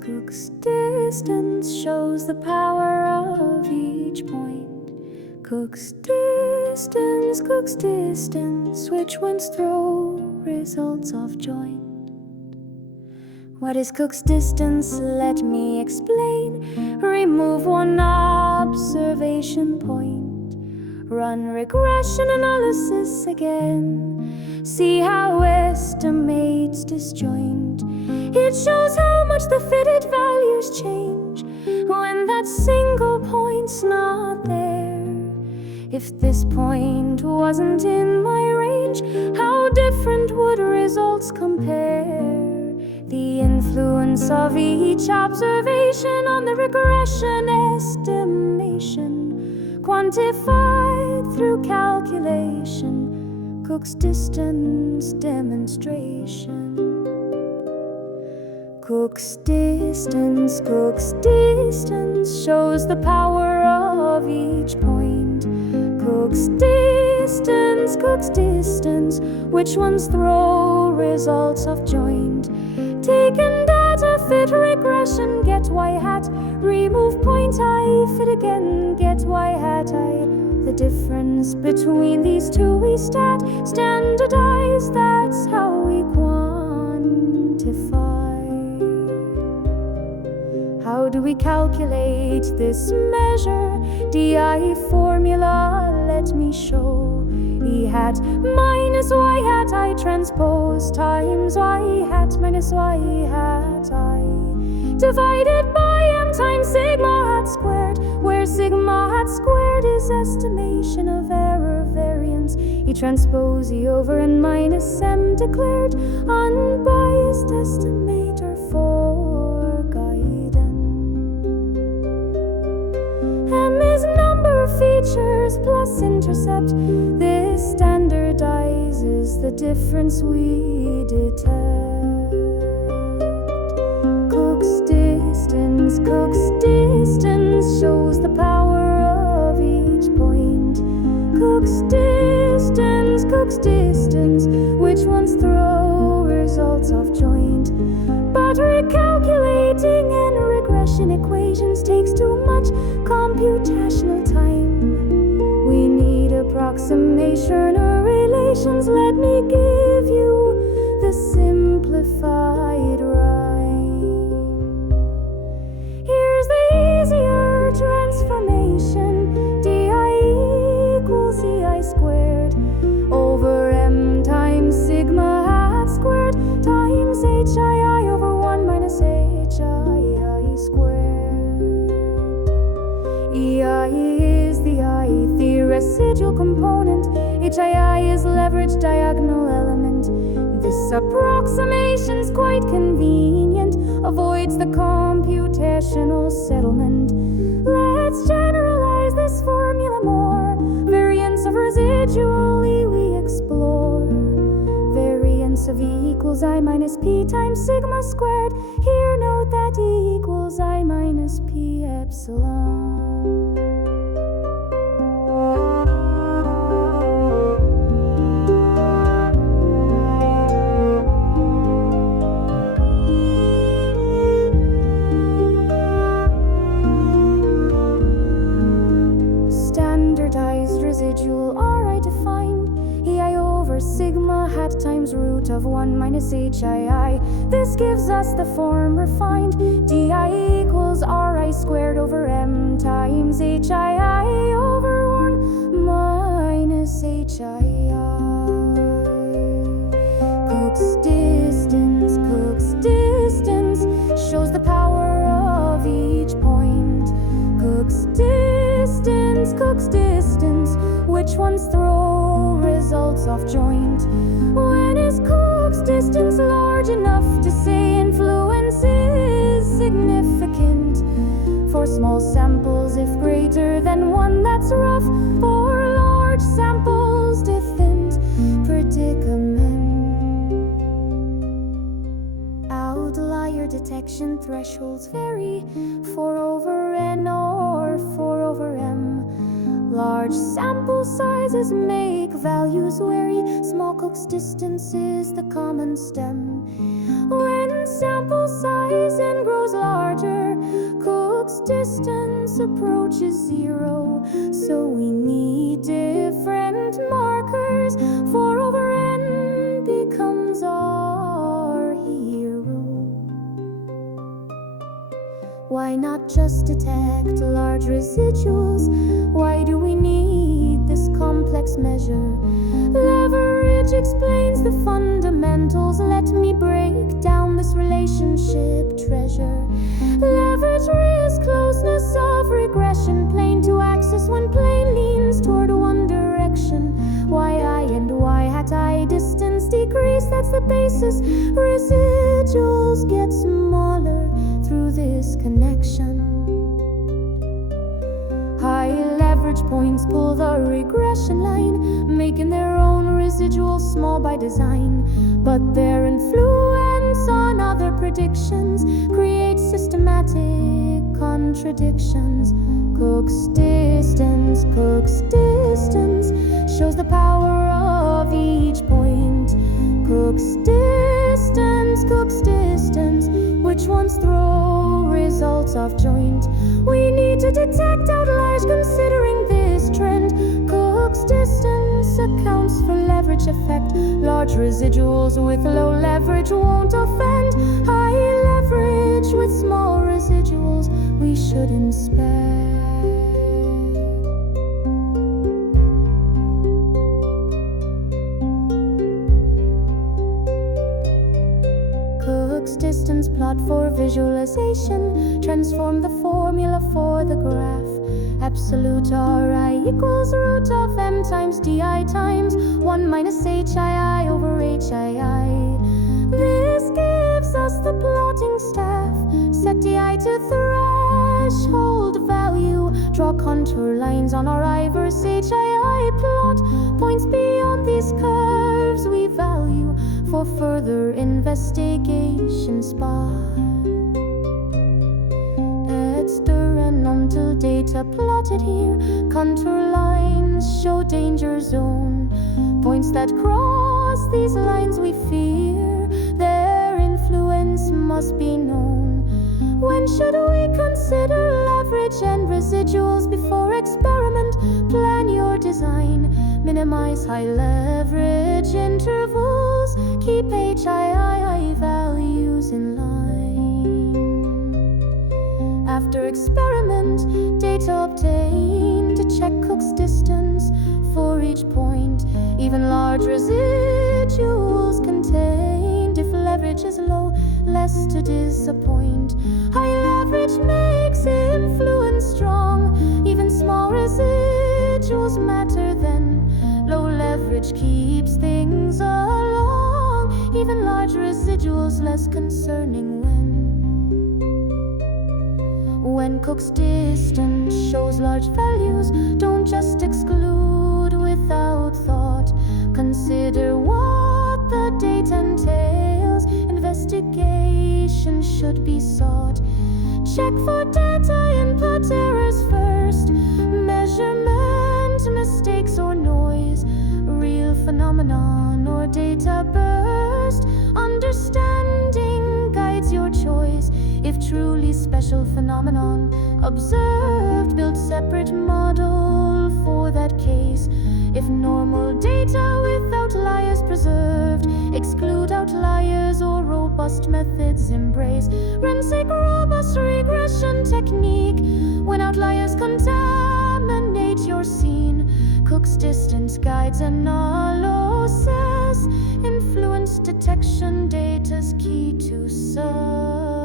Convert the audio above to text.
Cook's distance shows the power of each point. Cook's distance, which ones throw results off joint. What is Cook's distance? Let me explain. Remove one observation point. Run regression analysis again. See how estimates disjoint. It shows how much the fitted values change when that single point's not there. If this point wasn't in my range, how different would results compare? The influence of each observation on the regression estimation, quantified through calculation. Cook's distance demonstration. Cook's distance shows the power of each point. Cook's distance, which ones throw results off joint. Taken data, fit regression, get y hat. Remove point I, fit again, get y hat I. The difference between these two we standardize, that's how we quantify. How do we calculate this measure? DI formula, let me show. E hat minus y hat I transpose times y hat minus y hat I, divided by m times sigma hat squared, where sigma hat squared is estimation of error variance. E transpose E over n minus m declared, unbiased estimator for guidance. M is number of features plus intercept. This standardizes the difference we detect. Cook's distance shows the power of each point. Cook's distance, which ones throw results off joint. But recalculating and regression equations takes too much computational time. We need approximation or relations. Let me give you the simplified rhyme. Here's the easier transformation. DI equals EI squared over m times sigma hat squared times HII over 1 minus HII squared. EI is the the residual component. HII is leveraged diagonal element. This approximation's quite convenient, avoids the computational settlement. Let's generalize this formula more. Variance of residual E we explore. Variance of E equals I minus P times sigma squared. Here note that E equals I minus P epsilon. Standardized residual Ri defined. EI over sigma hat times root of 1 minus HII. This gives us the form refined. DI equals Ri squared over m times HII over 1 minus HII. Cook's distance shows the power of each point. Cook's distance, which ones throw results off joint. When is Cook's distance large enough to say influence is significant? For small samples, if greater than 1, that's rough. For large samples, different predicament. Outlier detection thresholds vary, 4 over n or 4 over m. Large sample sizes make values vary. Small Cook's distance is the common stem. When sample size horizon grows larger, Cook's distance approaches zero. So we need different markers, for over n becomes our hero. Why not just detect large residuals? Why do we need this complex measure? Leverage explains the fundamentals. Let me break down this relationship treasure. Leverage risk closeness of regression, plane to axis when plane leans toward one direction. Y and y hat I distance decrease, that's the basis. Residuals get smaller through this connection. High leverage points pull the regression line, making their own residuals small by design. But their influence on other predictions creates systematic contradictions. Cook's distance shows the power of each point. Cook's distance, which ones throw results off joint? We need to detect outliers considering this trend. Cook's distance accounts for leverage effect. Large residuals with low leverage won't offend. High leverage with small residuals we should inspect. Cook's distance plot for visualization. Transform the formula for the graph. Absolute Ri equals root of m times di times 1 minus hii over hii. This gives us the plotting staff. Set di to threshold value. Draw contour lines on Ri versus hii plot. Points beyond these curves we value for further investigation spot. It's the until data plotted here. Contour lines show danger zone. Points that cross these lines we fear. Their influence must be known. When should we consider leverage and residuals before experiment? Plan your design. Minimize high leverage intervals. Keep hii values in line. After experiment, data obtained to check Cook's distance for each point. Even large residuals contained. If leverage is low, less to disappoint. High leverage makes influence strong. Even small residuals matter then. Low leverage keeps things along. Even large residuals less concerning when Cook's distance shows large values. Don't just exclude without thought. Consider what the data entails. Investigation should be sought. Check for data input errors first. Measurement mistakes or noise. Real phenomenon or data burst. Understanding guides your choice. If truly special phenomenon observed, build separate model for that case. If normal data with outliers preserved, exclude outliers or robust methods embrace. Rensic robust regression technique. When outliers contaminate your scene, Cook's distance guides analysis. Influence detection, data's key to success.